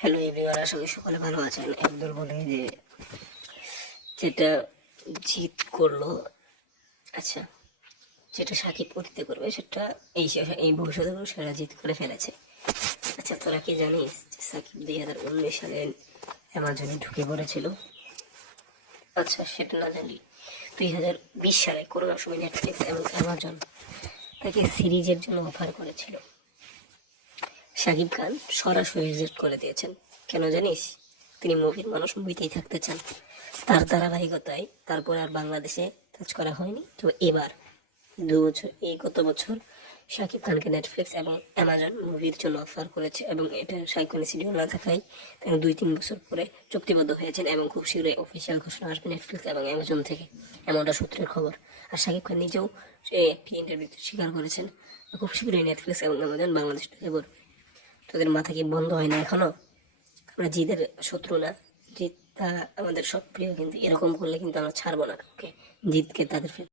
Hello everyone আশা করি সকলে ভালো আছেন। একদল বলে যে, যেটা জিত করল আচ্ছা যেটা সাকিব অতীতে করবে, সেটা এই এই ভবিষ্যতে করবে, সেটা জিত করে ফেলেছে। আচ্ছা তোরা কি জানিস যে সাকিব দুই হাজার উনিশ সালে অ্যামাজনে ঢুকে পড়েছিল? আচ্ছা সেটা না জানি। দুই হাজার বিশ সালে করোনার সময় নেটফ্লিক্স এবং অ্যামাজন তাকে সিরিজের জন্য অফার করেছিল। শাকিব খান সরাসরি রিজেক্ট করে দিয়েছেন। কেন জানিস? তিনি মুভির মানুষ, মুভিতেই থাকতে চান। তার ধারাবাহিকতায় তারপর আর বাংলাদেশে কাজ করা হয়নি। তো এবার, দু বছর, এই গত বছর শাকিব খানকে নেটফ্লিক্স এবং অ্যামাজন মুভির জন্য অফার করেছে এবং এটা সাইকনে সিডিও না থাকায় তিনি দুই তিন বছর পরে চুক্তিবদ্ধ হয়েছেন এবং খুব শীঘ্রই অফিসিয়াল ঘোষণা আসবে নেটফ্লিক্স এবং অ্যামাজন থেকে। এমনটা সূত্রের খবর। আর শাকিব খান নিজেও একটি ইন্টারভিউতে স্বীকার করেছেন। খুব শীঘ্রই নেটফ্লিক্স এবং অ্যামাজন বাংলাদেশ ঢুকে পড়বে তোদের মাথা কি বন্ধ হয় না এখনও? আমরা জিদের শত্রু না। জিদ তা আমাদের সব প্রিয় কিন্তু এরকম করলে কিন্তু আমরা ছাড়বো না। ওকে জিদকে তাদের